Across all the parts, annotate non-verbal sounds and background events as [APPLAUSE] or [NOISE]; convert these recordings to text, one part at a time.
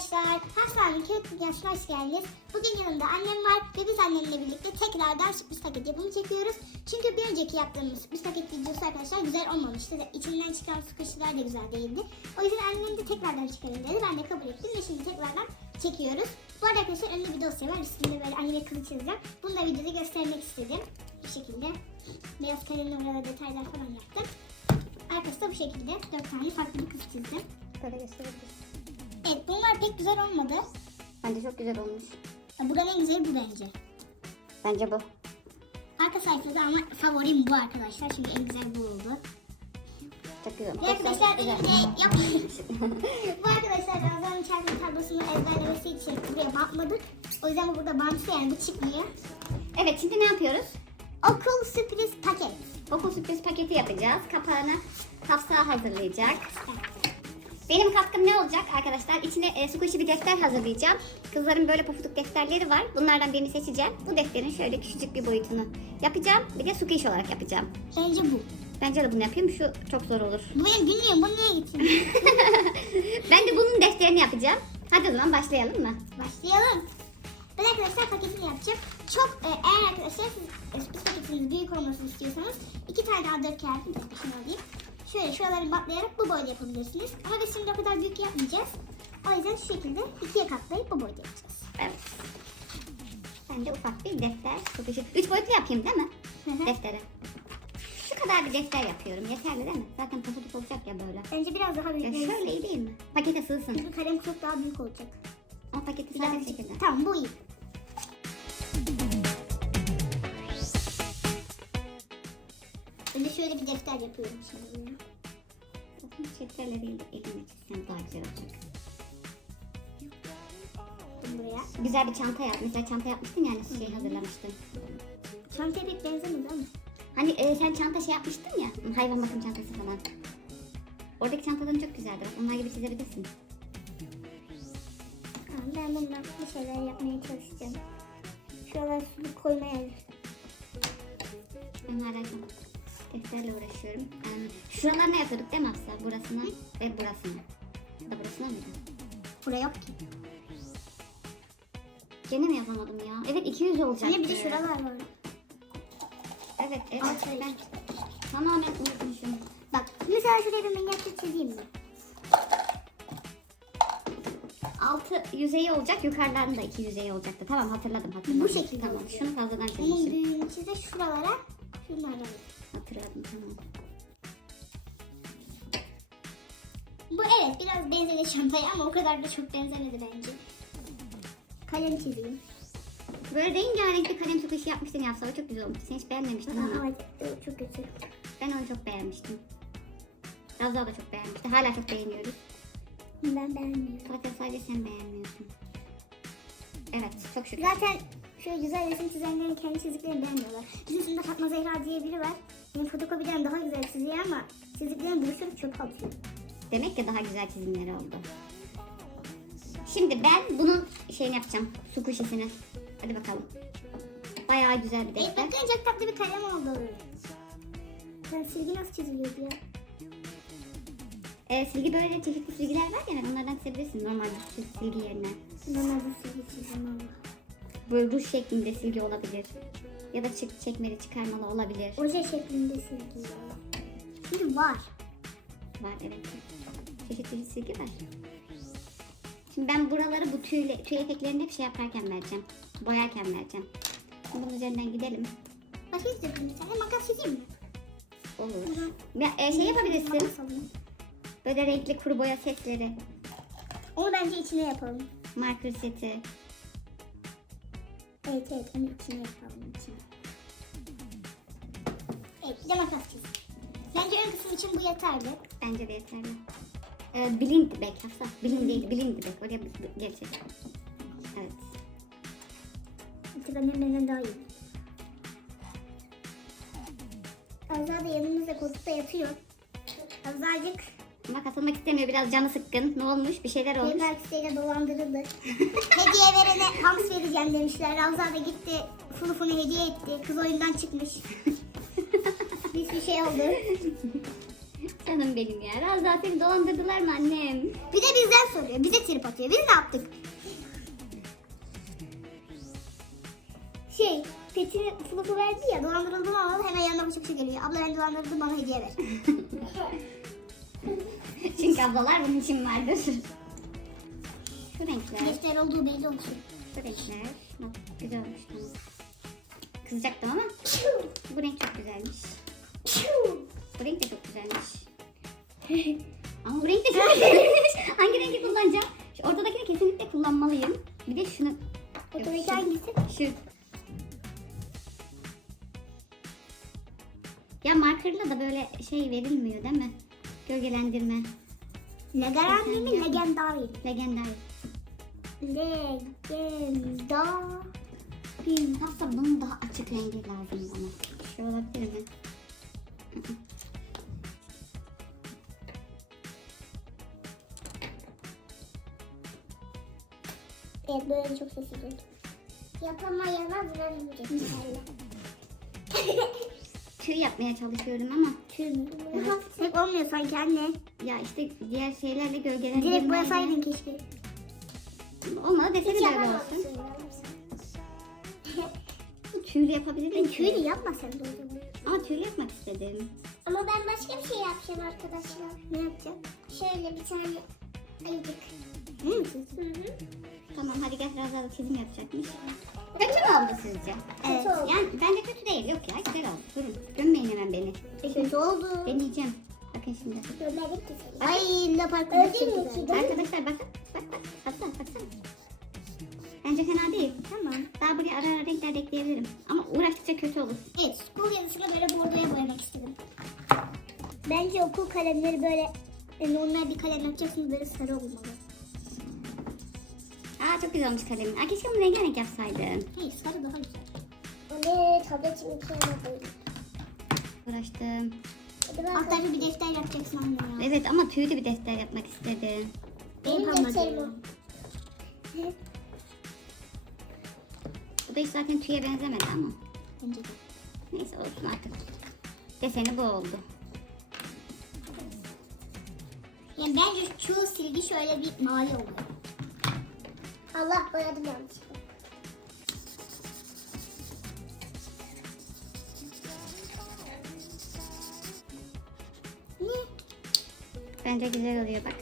arkadaşlar. Hastanın kötü yaşına hoş geldiniz. Bugün yanımda annem var ve biz annemle birlikte tekrardan sürpriz paket yapımı çekiyoruz. Çünkü bir önceki yaptığımız sürpriz paket videosu arkadaşlar güzel olmamıştı. İçinden çıkan su kaşıklar da güzel değildi. O yüzden annem de tekrardan çıkarın dedi. Ben de kabul ettim ve şimdi tekrardan çekiyoruz. Bu arada arkadaşlar önümde bir dosya var. Üstünde böyle anne ve kızı çizeceğim. Bunu da videoda göstermek istedim. Bu şekilde. Beyaz kalemle orada detaylar falan yaptım. Arkası da bu şekilde. Dört tane farklı bir kız çizdim. Böyle gösterebiliriz. Evet bunlar pek güzel olmadı. Bence çok güzel olmuş. Buranın en güzeli bu bence. Bence bu. Arka sayfada ama favorim bu arkadaşlar. Çünkü en güzel bu oldu. Çok güzel. Ve arkadaşlar elimde yapmayın. [LAUGHS] bu arkadaşlar Ramazan'ın çarpım tablosunu ezberlemesi için buraya bakmadık. O yüzden bu burada bantlı yani bu çıkmıyor. Evet şimdi ne yapıyoruz? Okul sürpriz paket. Okul sürpriz paketi yapacağız. Kapağını Hafsa hazırlayacak. Benim katkım ne olacak arkadaşlar? İçine e, squishy bir defter hazırlayacağım. Kızların böyle pofuduk defterleri var. Bunlardan birini seçeceğim. Bu defterin şöyle küçücük bir boyutunu yapacağım. Bir de squish olarak yapacağım. Bence bu. Bence de bunu yapayım. Şu çok zor olur. Bu benim bilmiyorum. Bu niye gitsin? [LAUGHS] Ben de bunun defterini yapacağım. Hadi o zaman başlayalım mı? Başlayalım. Ben arkadaşlar paketini yapacağım. Çok e, eğer arkadaşlar siz e, sürpriz paketiniz büyük olmasını istiyorsanız iki tane daha dört kağıt bir şunu alayım. Şöyle şuraları batlayarak bu boyda yapabilirsiniz. Ama biz şimdi o kadar büyük yapmayacağız. O yüzden şu şekilde ikiye katlayıp bu boyda yapacağız. Evet. Bence ufak bir defter. Üç boyutlu yapayım değil mi? Hı hı. Defteri. Şu kadar bir defter yapıyorum. Yeterli değil mi? Zaten pofuduk olacak ya böyle. Bence biraz daha büyük. Ya şöyle iyi değil mi? Pakete sığsın. Çünkü kalem çok daha büyük olacak. Ama paketi Birazcık. şekilde. Tamam bu iyi. Şöyle bir defter yapıyorum şimdi. buraya. Bakın şekerleriyle elimle çizsem daha güzel olacak. Buraya. Güzel bir çanta yap. Mesela çanta yapmıştın yani şey hazırlamıştın. Çantaya pek benzemedi ama. Hani e, sen çanta şey yapmıştın ya. Hayvan bakım çantası falan. Oradaki çantaların çok güzeldi. Bak onlar gibi çizebilirsin. Ben bundan bir şeyler yapmaya çalışacağım. Şuralara sulu koymaya Ben hala defterle uğraşıyorum. Yani şuralarına yapıyorduk değil mi Asla? Burasına ve burasına. Ya da burasına mıydı? Buraya yok ki. Gene mi yapamadım ya? Evet 200 olacak. Anne bir de şuralar var. Evet evet. Al şöyle. Ben tamamen unutmuşum. Bak mesela şuraya bir minyatür çizeyim mi? Altı yüzeyi olacak, yukarıdan da iki yüzeyi olacaktı. Tamam hatırladım hatırladım. Bu şekilde Tamam, şunu fazladan çizmişim. çize şuralara. Şunlardan. Hatırladım tamam. Bu evet biraz benzedi çantaya ama o kadar da çok benzemedi bence. Kalem çizeyim. Böyle rengarenk bir kalem sıkışı yapmıştın ya o çok güzel olmuştu. Sen hiç beğenmemiştin Aa, ama evet, çok kötü. ben onu çok beğenmiştim. Razza da çok beğenmişti. Hala çok beğeniyoruz. Ben beğenmiyorum. Zaten sadece sen beğenmiyorsun. Evet çok şükür. Zaten şöyle güzel resim çizenlerin kendi çizdiklerini beğenmiyorlar. Bizim sınıfta Fatma Zehra diye biri var. Benim fotokopiden daha güzel çiziyor ama çizdiklerini buluşturup çöpe atıyor. Demek ki daha güzel çizimleri oldu. Şimdi ben bunun şeyini yapacağım. Su kuşisini. Hadi bakalım. Bayağı güzel bir Evet defter. bakın çok tatlı bir kalem oldu. Ben silgi nasıl çiziliyordu ya? Ee, silgi böyle çeşitli silgiler var ya onlardan çizebilirsin normal bir sil- silgi yerine. Normalde silgi çizim ama. Böyle ruj şeklinde silgi olabilir. Ya da çık çekmeli çıkarmalı olabilir. Oje şeklinde silgi. Şimdi var. Var evet. Çeşit çeşit silgi var. Şimdi ben buraları bu tüyle, tüy efektlerini hep şey yaparken vereceğim. Boyarken vereceğim. Şimdi bunun üzerinden gidelim. Başka yapayım bir tane makas çizeyim mi? Olur. Buradan Ya, e, şey yapabilirsin. Böyle renkli kuru boya setleri. Onu bence içine yapalım. Marker seti. Evet evet onu içine yapalım içine. Evet bir de makas çiz. Bence ön kısım için bu yeterli. Bence de yeterli. Ee, blind bag Hafsa. Blind değil, blind bag. Oraya gelecek. Evet. İşte benden benden daha iyi. Azra da yanımızda koltukta yatıyor. Azracık Ama katılmak istemiyor. Biraz canı sıkkın. Ne olmuş? Bir şeyler olmuş. Peygamber isteğiyle dolandırıldı. [LAUGHS] hediye verene hams vereceğim demişler. Ravza da gitti fulufunu hediye etti. Kız oyundan çıkmış. Hiçbir şey oldu. [LAUGHS] Canım benim ya. Razza seni dolandırdılar mı annem? Bir de bizden soruyor. Bize trip atıyor. Biz ne yaptık? Şey, Petin'in fılıfı verdi ya. Dolandırıldım ama hemen yanına bıçak bıçak geliyor. Abla ben dolandırıldım bana hediye ver. [LAUGHS] Çünkü ablalar bunun için vardır. Şu renkler. Defter olduğu belli olsun. Bu renkler. Bak, güzel olmuş. Kızacaktım ama bu renk çok güzelmiş. Bu renk de çok güzelmiş. [LAUGHS] Ama bu renk de çok güzelmiş. [LAUGHS] Hangi rengi kullanacağım? Şu ortadakini kesinlikle kullanmalıyım. Bir de şunu. Ortadaki hangisi? Şu. Ya markerla da böyle şey verilmiyor değil mi? Gölgelendirme. Legendary mi? Legendary. Legendary. Legendary. Aslında bunun daha açık rengi lazım bana. Şu olabilir mi? Evet böyle çok sesi duydum. Yapamayana vuramayacak Tüy yapmaya çalışıyorum ama Tüm. Evet. Pek olmuyor sanki anne. ya işte diğer şeylerle gölgelendirme. Direkt boyasaydın keşke. Olmadı deseni Hiç yapamazsın. olsun. Tüylü yapabilirim ki. Tüylü yapma sen de o zaman. Ama tüylü yapmak istedim. Ama ben başka bir şey yapacağım arkadaşlar. Ne yapacağım? Şöyle bir tane ayıcık. Hı hı. Tamam hadi gel biraz daha da çizim yapacakmış. Kötü mü oldu sizce? Evet. Yani bence kötü değil. Yok ya güzel oldu. Durun. Gömmeyin hemen beni. Kötü oldu. Deneyeceğim. Bakın şimdi. Gömerdik ki seni. Ay laf Öldün arkadaşım. Arkadaşlar bakın. Bak bak. Baksana baksana. Bence fena değil. Tamam. Daha buraya ara ara renkler ekleyebilirim. Ama uğraştıkça kötü olur. Evet, okul yazısını böyle bordoya boyamak istedim. Bence okul kalemleri böyle e, normal bir kalem yapacaksınız böyle sarı olmalı. Aa çok güzel olmuş kalemin. Aa keşke bunu rengarenk yapsaydın. Hayır, sarı daha güzel. Anne, tabletim iki yana Uğraştım. Tarafı bir defter yapacaksın anne ya. Evet ama tüylü bir defter yapmak istedim. Benim defterim Bu da hiç zaten tüye benzemedi ama. Bence de. Neyse olsun artık. Deseni bu oldu. Yani bence çoğu silgi şöyle bir mavi oluyor. Allah boyadım yanlışlıkla. Bence güzel oluyor bak.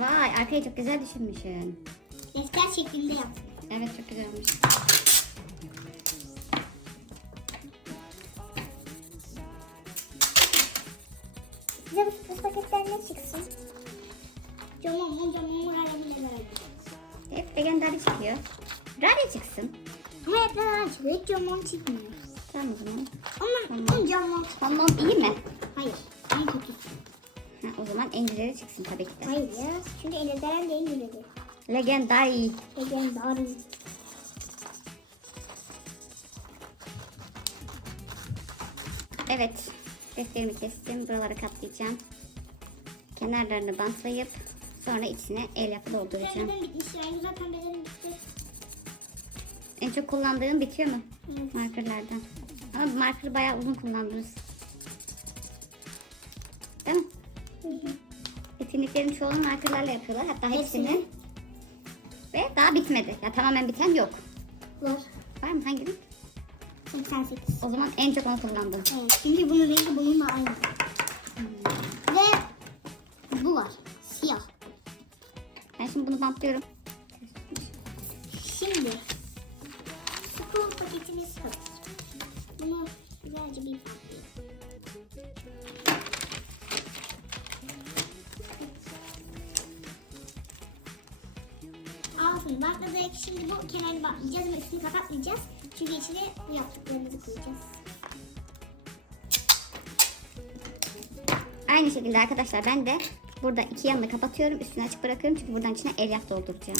Vay arkayı çok güzel düşünmüşsün. Defter şeklinde yaptım. Evet çok güzel olmuş. Bize bu sürpriz paketten ne çıksın? Camon, camon, aramızda Hep legendary çıkıyor. Rare çıksın. Ama hep neden çıkıyor? Hiç camon çıkmıyor. Tamam o zaman. Ama Tamam. camon Tamam iyi mi? Hayır. En kötüsü. Ha, o zaman en güzeli çıksın tabii ki de. Hayır ya. Çünkü Elizaren de en güzeli. Legendary. Legendary. Evet. Defterimi kestim. Buraları katlayacağım. Kenarlarını bantlayıp sonra içine el yapı dolduracağım. Bitmiş. En bitti. Çok kullandığım bitiyor mu? Evet. Markerlardan. Ama bu markeri bayağı uzun kullandınız. Değil mi? Etkinliklerin çoğunu markerlarla yapıyorlar. Hatta hepsini. Hepsini. Ve daha bitmedi. Ya tamamen biten yok. Var. Var mı? Hangi renk? 88. O zaman en çok onu kullandım. Evet. Çünkü bunun rengi bununla aynı. Ve bu var. Siyah. Ben şimdi bunu bantlıyorum. Şimdi school paketimiz hazır. Bunu güzelce bir Altını bantladık. Şimdi bu kenarını bantlayacağız ama üstünü kapatmayacağız. Çünkü içine bu yaptıklarımızı koyacağız. Aynı şekilde arkadaşlar ben de burada iki yanını kapatıyorum. Üstünü açık bırakıyorum. Çünkü buradan içine elyaf dolduracağım.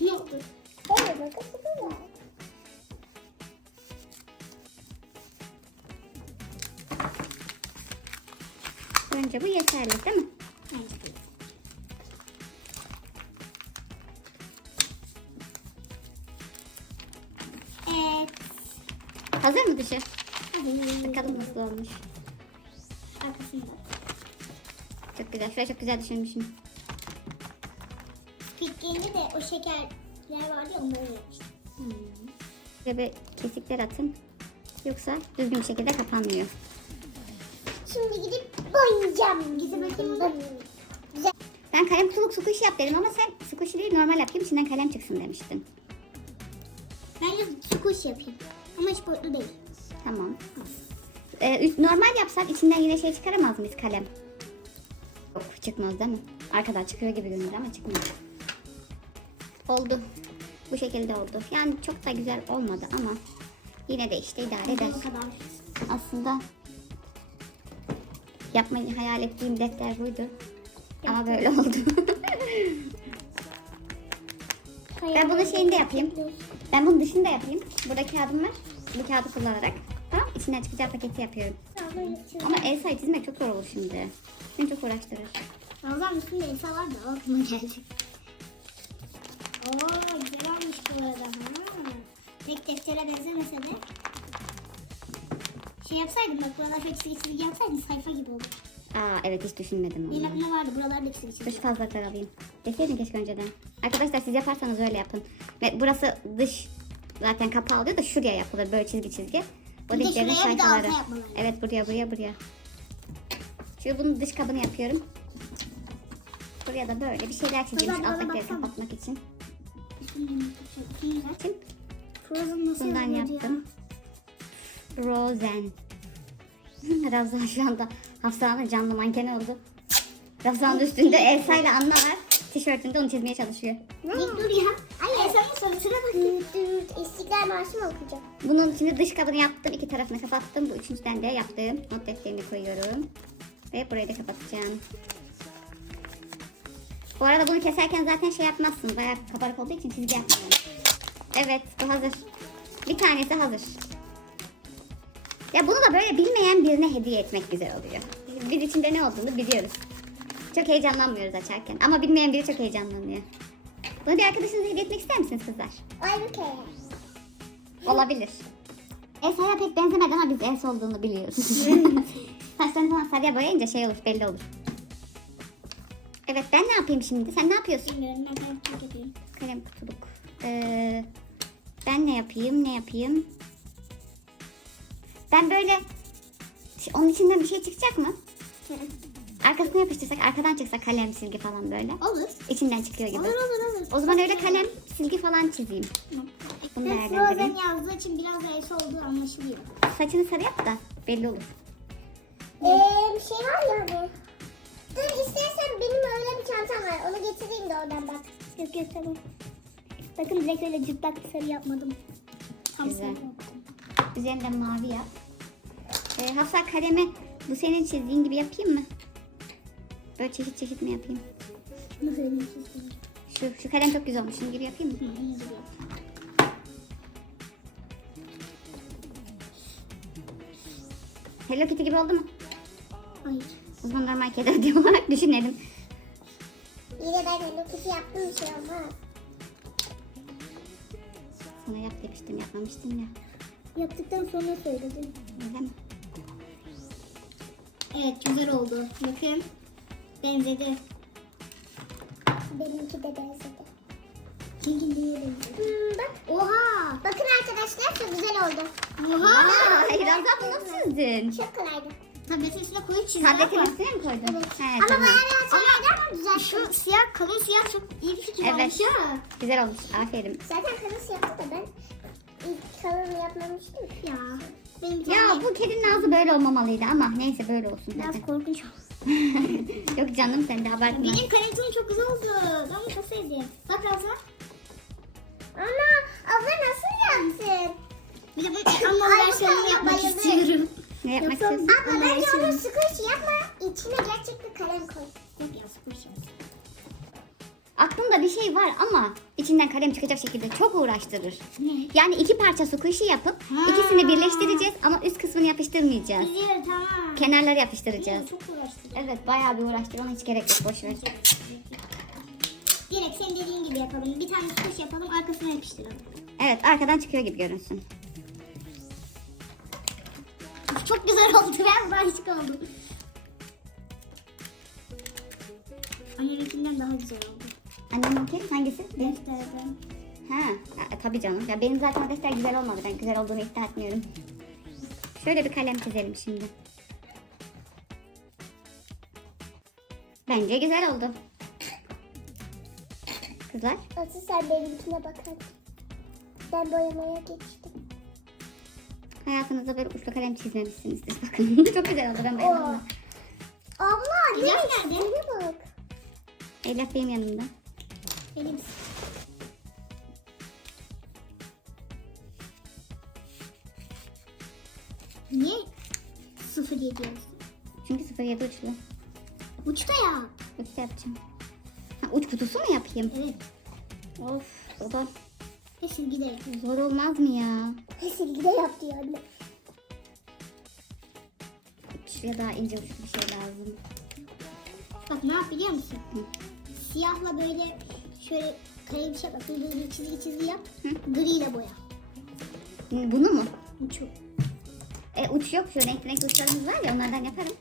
Böyle. Önce bu yeterli değil mi? Hazır mı dışı? Bakalım nasıl olmuş. Arkasında. Çok güzel. Şuraya çok güzel düşünmüşsün. Game'de de o şekerler vardı ya onları yemiştim. Şöyle bir kesikler atın. Yoksa düzgün bir şekilde kapanmıyor. Şimdi gidip boyayacağım. Gidip bakayım. Güzel. Ben kalem tuluk squishy yap dedim ama sen squishy değil normal yapayım içinden kalem çıksın demiştin. Ben de squash yapayım. Ama hiç boyutlu değil. Tamam. Ee, normal yapsak içinden yine şey çıkaramaz mıyız kalem? Yok çıkmaz değil mi? Arkadan çıkıyor gibi görünüyor ama çıkmıyor. Oldu. Bu şekilde oldu. Yani çok da güzel olmadı ama yine de işte idare eder. Kadar. Aslında yapmayı hayal ettiğim defter buydu. Ama böyle oldu. [LAUGHS] Ben bunu şeyinde yapayım. ben bunun dışında yapayım. Burada kağıdım var. Bu kağıdı kullanarak. Tamam içinden çıkacağı paketi yapıyorum. Ama Elsa'yı çizmek çok zor olur şimdi. Beni çok uğraştırır. Ramazan üstünde Elsa var da aklıma geldi. Oo güzel olmuş bu arada. Ha. Tek deftere benzemese de. Şey yapsaydım bak buralar şöyle çizgi çizgi yapsaydım sayfa gibi olur. Aa evet hiç düşünmedim Benim onu. aklımda vardı buralarda çizgi Dur çizgi. şu fazlalıkları alayım. Deseydin keşke önceden. Arkadaşlar siz yaparsanız öyle yapın. Ve burası dış zaten kapağı oluyor da şuraya yapılır böyle çizgi çizgi. O Bir de şuraya, bir de sayfaları. alta yapmaları. Evet buraya buraya buraya. Şimdi bunun dış kabını yapıyorum. Buraya da böyle bir şeyler Baba, bana alttakileri baksana. kapatmak için. Üstünde ne yapacak? Güzel. Frozen nasıl bundan yazılıyordu yaptım. Rosen. [LAUGHS] Ravza şu anda Hafsa'nın canlı mankeni oldu. Hafsa'nın üstünde Elsa ile Anna var. Tişörtünde onu çizmeye çalışıyor. dur ya? Ay Elsa'nın sorusuna bakın. İstiklal Marşı mı okuyacak? Bunun şimdi dış kabını yaptım. iki tarafını kapattım. Bu üçüncüden de yaptım. Not defterini koyuyorum. Ve burayı da kapatacağım. Bu arada bunu keserken zaten şey yapmazsın. Bayağı kabarık olduğu için çizgi yapmıyorum. Evet bu hazır. Bir tanesi hazır. Ya bunu da böyle bilmeyen birine hediye etmek güzel oluyor. Biz içinde ne olduğunu biliyoruz. Çok heyecanlanmıyoruz açarken. Ama bilmeyen biri çok heyecanlanıyor. Bunu bir arkadaşınıza hediye etmek ister misiniz kızlar? Kere. Olabilir. Elsa'ya pek benzemedi ama biz Elsa olduğunu biliyoruz. [LAUGHS] [LAUGHS] Saçlarını falan sarıya boyayınca şey olur belli olur. Evet ben ne yapayım şimdi? Sen ne yapıyorsun? Bilmiyorum ben kalem yapıyorum. Kalem kutuluk. Ee, ben ne yapayım ne yapayım? Ben böyle onun içinden bir şey çıkacak mı? [LAUGHS] Arkasına yapıştırsak arkadan çıksa kalem silgi falan böyle. Olur. İçinden çıkıyor gibi. Olur olur olur. O zaman öyle kalem silgi falan çizeyim. Bunu değerlendireyim. Yazdığı için biraz Elsa olduğu anlaşılıyor. Saçını sarı yap da belli olur. Eee bir şey var ya hani. Dur istersen benim öyle bir çantam var. Onu getireyim de oradan bak. Yok yok tamam. Bakın direkt öyle cıplak sarı yapmadım. Tam Güzel. sarı yaptım. Üzerinde mavi yap. Ee, Hafsa kalemi bu senin çizdiğin gibi yapayım mı? Böyle çeşit çeşit mi yapayım? Şu, şu kalem çok güzel olmuş. Şunun gibi yapayım mı? Hello Kitty gibi oldu mu? Hayır. O zaman normal kedi ödüğü olarak düşünelim. Yine ben Hello Kitty yaptığım bir şey ama. Sana yap demiştim yapmamıştım ya. Yaptıktan sonra söyledim. Öyle mi? Evet güzel oldu. Bakın. Benzedi. Benimki de benzedi. Seninki niye benzedi? Hmm, bak. Oha. Bakın arkadaşlar çok güzel oldu. Oha. Ay Ramza bunu çizdin? Çok kolaydı. Tabletin üstüne koyup çizgiler Tabletin var. üstüne mi koydun? Evet. He, ama tamam. bayağı biraz kolaydı ama güzel. Şu siyah, kalın siyah çok iyi bir fikir Evet. olmuş ya. Güzel olmuş. Aferin. Zaten kalın siyahtı da ben ilk yapmamıştım. Ya. Benim Ya bu kedinin ağzı böyle olmamalıydı ama neyse böyle olsun biraz zaten. korkunç oldu. [LAUGHS] Yok canım sen de abartma. Benim kalemim çok güzel oldu. Ben çok sevdim. Bak abla. Ama abla nasıl yaptın? Bir de bunun anlam versiyonunu yapmak istiyorum. Ne yapmak Yoksa- istiyorsun? Abla bence onu squish yapma. İçine gerçekten kalem koy. Yok ya squish yap. Aklımda bir şey var ama içinden kalem çıkacak şekilde çok uğraştırır. Ne? Yani iki parça squishy yapıp Ha. ikisini birleştireceğiz ama üst kısmını yapıştırmayacağız. Biliyorum tamam. Kenarları yapıştıracağız. Çok uğraştım. Evet bayağı bir uğraştır ona hiç gerek yok boş ver. Direkt senin dediğin gibi yapalım. Bir tane squish yapalım arkasına yapıştıralım. Evet arkadan çıkıyor gibi görünsün. güzel oldu. Ben başka oldum. Anneminkinden daha güzel oldu. Anneminki hangisi? Defterden. Ha, tabii canım. Ya benim zaten defter güzel olmadı. Ben güzel olduğunu iddia etmiyorum. Şöyle bir kalem çizelim şimdi. Bence güzel oldu. Kızlar. Asıl sen benimkine bakar. Ben boyamaya geçtim. Hayatınızda böyle uçlu kalem çizmemişsiniz siz [LAUGHS] bakın. Çok güzel oldu ben beğendim. Oo. Abla ne? Şuraya bak. Elif benim yanımda. Benim. Niye sıfır yediyorsun? Çünkü 07 uçlu. Uçta ya. Uçta yapacağım. Ha, uç kutusu mu yapayım? Evet. Of da Ve silgi de zor olmaz mı ya? Silgi de yap diyor anne. Şuraya daha ince uçlu bir şey lazım. Bak ne yap biliyor musun? Siyahla böyle şöyle kare bir şey bak. Böyle bir çizgi çizgi yap. Hı. Griyle boya. Bunu mu? Uçu. E uç yok şu renkli renkli uçlarımız var ya onlardan yaparım.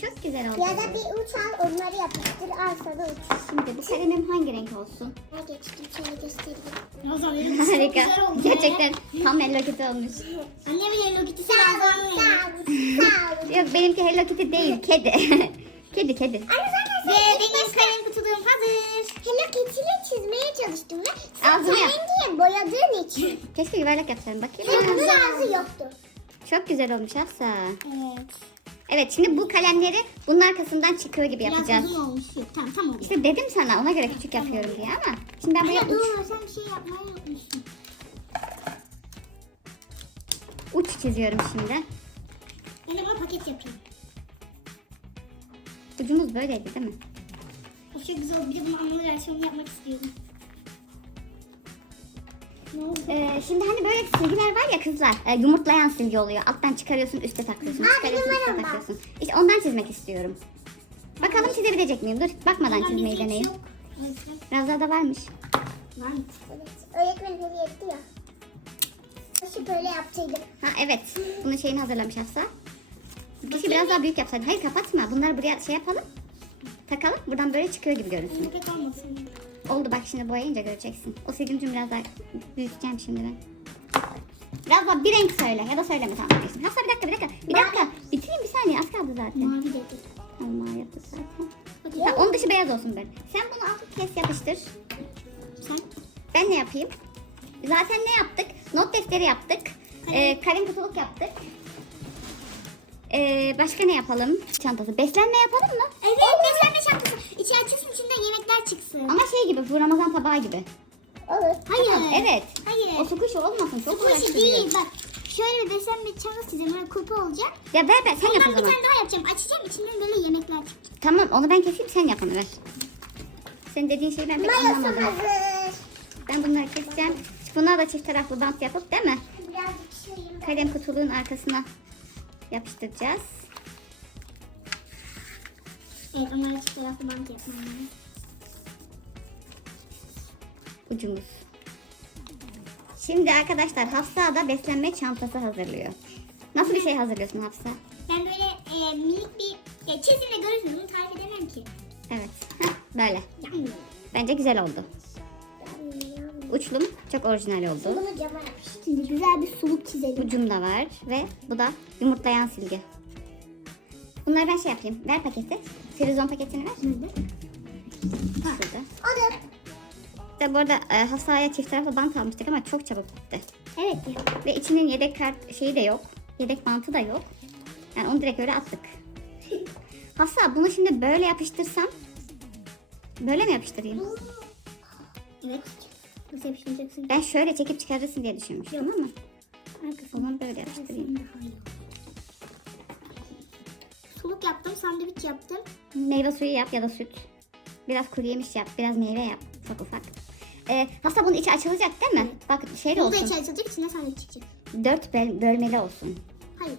Çok güzel oldu. Ya da bir uç al onları yapıştır al sana uç. Şimdi bu kalemim hangi renk olsun? Ben geçtim şöyle göstereyim. Nazan benim [LAUGHS] çok güzel Harika. oldu. Gerçekten tam Hello Kitty olmuş. Annemin Hello Kitty'si Sağ ol Nazan'ın sağ ol sağ ol. Yok benimki Hello Kitty değil kedi. [LAUGHS] kedi kedi. Anne sen Ve de benim kalem kutuluğum hazır. Hello Kitty'yle çizmeye çalıştım ve sen Ağzını yap. boyadığın için. Keşke yuvarlak yapsaydım bakayım. Bunun ağzı yoktu. Çok güzel olmuş Hafsa. Evet. Evet şimdi bu kalemleri bunun arkasından çıkıyor gibi Biraz yapacağız. uzun olmuş. Tamam tam oldu. İşte dedim sana ona göre küçük yapıyorum diye ama. Şimdi ben buraya uç, dur sen bir şey yapmayı unutmuşsun. uç çiziyorum şimdi. Ben de buna paket yapayım. Ucumuz böyleydi değil mi? Çok güzel. Bir de anlamı versiyonunu yapmak istiyorum. Ee, şimdi hani böyle silgiler var ya kızlar. e, yumurtlayan silgi oluyor. Alttan çıkarıyorsun üste takıyorsun. Aa, Çıkarıyorsun benim var üste takıyorsun. İşte ondan çizmek istiyorum. Bakalım çizebilecek miyim? Dur bakmadan çizmeyi bizde hiç deneyeyim. yok. Evet, Biraz daha da varmış. Var mı? Evet. Öğretmen hediye etti ya. Şu böyle yaptıydım. Ha evet. Bunun şeyini hazırlamış Hafsa. Keşke biraz daha büyük yapsaydın. Hayır kapatma. Bunları buraya şey yapalım. Takalım. Buradan böyle çıkıyor gibi görünsün. Bunu pek olmasın. Oldu bak şimdi boyayınca göreceksin. O silgim için biraz daha büyüteceğim şimdi ben. Biraz daha bir renk söyle ya da söyleme tamam. diyorsun. Hafsa bir dakika bir dakika. Bir dakika. Bitireyim bir saniye az kaldı zaten. Mavi dedi. Tamam mavi yaptı zaten. Ha, onun dışı beyaz olsun böyle. Sen bunu al kes yapıştır. Sen. Ben ne yapayım? Zaten ne yaptık? Not defteri yaptık. Ee, kalem kutuluk yaptık. Ee, başka ne yapalım? Çantası. Beslenme yapalım mı? Evet beslenme şapkası. İçi açılsın içinden yemekler çıksın. Ama şey gibi bu Ramazan tabağı gibi. Olur. Hayır. Evet. Hayır. O sukuşu olmasın. Çok uğraştırıyor. değil bak. Şöyle bir beslenme çantası çizeceğim. Böyle kulpu olacak. Ya ver ver sen yap o Ondan bir zaman. tane daha yapacağım. Açacağım içinden böyle yemekler çıkacak. Tamam onu ben keseyim sen yap onu ver. Senin dediğin şeyi ben pek anlamadım. hazır. Ben bunları keseceğim. Bunlar da çift taraflı bant yapıp değil mi? Birazcık ben. Kalem kutuluğun arkasına yapıştıracağız. Evet onlara çift taraflı bant yapmam lazım. ucumuz. Şimdi arkadaşlar Hafsa da beslenme çantası hazırlıyor. Nasıl bir şey hazırlıyorsun Hafsa? Ben böyle e, minik bir ya çizimle görürsün bunu tarif edemem ki. Evet. Heh, böyle. Bence güzel oldu. Uçlum çok orijinal oldu. Bunu cama yapıştır. Şimdi güzel bir suluk çizelim. Ucum da var ve bu da yumurtlayan silgi. Bunları ben şey yapayım. Ver paketi. Frizon paketini ver. Nerede? Şurada. Olur. İşte bu arada e, Hafsa'ya çift taraflı bant almıştık ama çok çabuk bitti. Evet. Ve içinin yedek kart şeyi de yok. Yedek bantı da yok. Yani onu direkt öyle attık. Hafsa bunu şimdi böyle yapıştırsam böyle mi yapıştırayım? Evet. Nasıl yapıştıracaksın? Ben şöyle çekip çıkarırsın diye düşünmüştüm Yok. ama Arkasını. zaman böyle yapıştırayım. Suluk yaptım, sandviç yaptım. Meyve suyu yap ya da süt. Biraz kuru yemiş yap, biraz meyve yap. Ufak ufak. Ee, Hafsa bunun içi açılacak değil mi? Bak şey de Bu da olsun. içeri açılacak, içine sandviç çıkacak. Dört böl- bölmeli olsun. Hayır.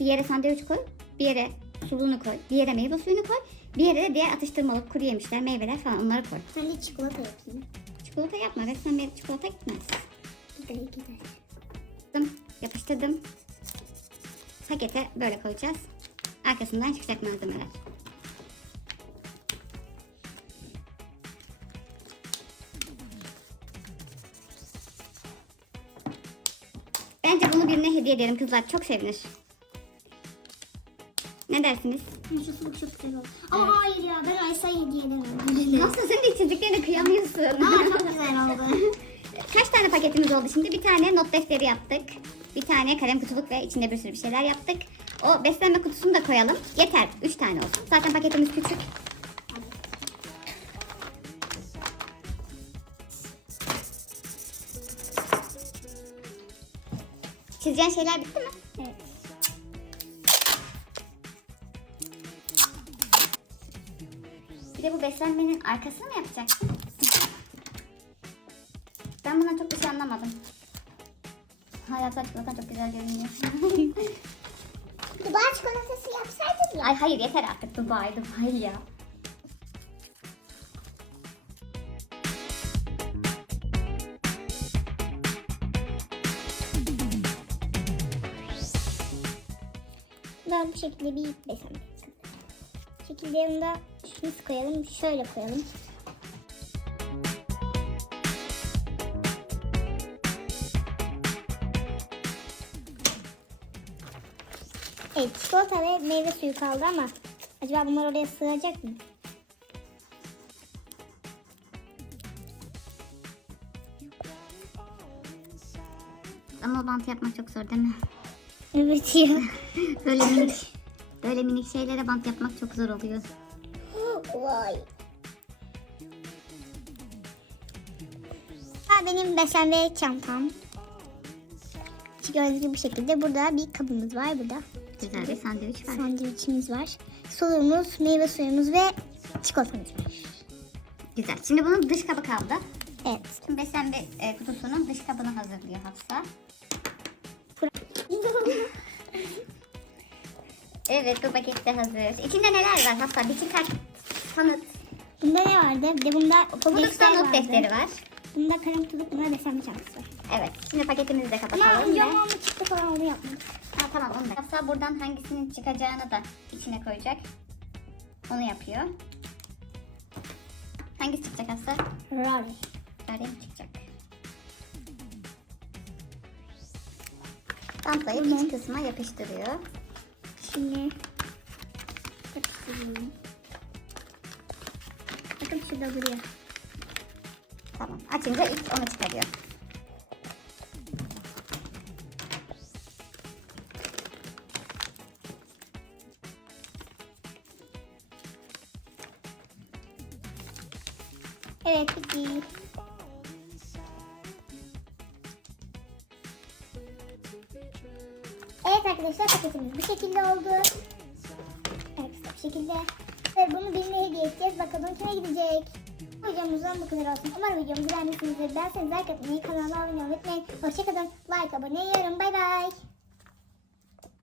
Bir yere sandviç koy, bir yere suluğunu koy, bir yere meyve suyunu koy, bir yere de diğer atıştırmalık kuru yemişler, meyveler falan onları koy. Sen de çikolata yapayım. Çikolata yapma, resmen bir çikolata gitmez. Gider gider. Yapıştırdım. pakete böyle koyacağız. Arkasından çıkacak malzemeler. Bence bunu birine hediye edelim kızlar. Çok sevinir. Ne dersiniz? Suluk çok güzel oldu. Ama hayır ya ben Aysa'ya hediye edemem. Nasıl sen de çizdiklerine kıyamıyorsun. Aa, çok güzel oldu. [LAUGHS] Kaç tane paketimiz oldu şimdi? Bir tane not defteri yaptık. Bir tane kalem kutuluk ve içinde bir sürü bir şeyler yaptık. O beslenme kutusunu da koyalım. Yeter. 3 tane olsun. Zaten paketimiz küçük. Çizeceğin şeyler bitti mi? Bu beslenmenin arkasını mı yapacaksın? Ben bundan çok bir şey anlamadım. Hayatlar çikolata çok güzel görünüyor. [LAUGHS] Dubai çikolatası yapsaydın ya. Ay hayır yeter artık Dubai Dubai ya. Ben bu şekilde bir besem. Şekilde yanında şunu koyalım, şöyle koyalım. Evet, çikolata ve meyve suyu kaldı ama acaba bunlar oraya sığacak mı? Ama o bantı yapmak çok zor değil mi? Evet ya. [LAUGHS] Böyle minik, böyle minik şeylere bant yapmak çok zor oluyor. Vay. Ha, benim beslenme çantam. Gördüğünüz gibi bu şekilde burada bir kabımız var burada. Güzel bir sandviç var. Sandviçimiz var. Suyumuz, meyve suyumuz ve çikolatamız var. Güzel. Şimdi bunun dış kabı kaldı. Evet. Şimdi beslenme e, kutusunun dış kabını hazırlıyor Hafsa. [LAUGHS] Evet bu pakette hazır. İçinde neler var Hafsa? Bir çıkar tanıt. Bunda ne vardı? Bir de bunda defter not defteri var. Bunda kalem tutup buna çantası var. Evet. Şimdi paketimizi de Ama kapatalım ve... çıktı falan onu yapmadık. Ha, tamam onu da. Hafsa buradan hangisinin çıkacağını da içine koyacak. Onu yapıyor. Hangisi çıkacak Hafsa? Rari. Nereden çıkacak? Bantlayıp iç kısma yapıştırıyor. Şimdi yapıştırıyorum. Bakın şurada duruyor. Tamam. Açınca ilk onu çıkarıyor. Derseniz like atmayı, kanala abone olmayı unutmayın. Hoşçakalın. Like, abone.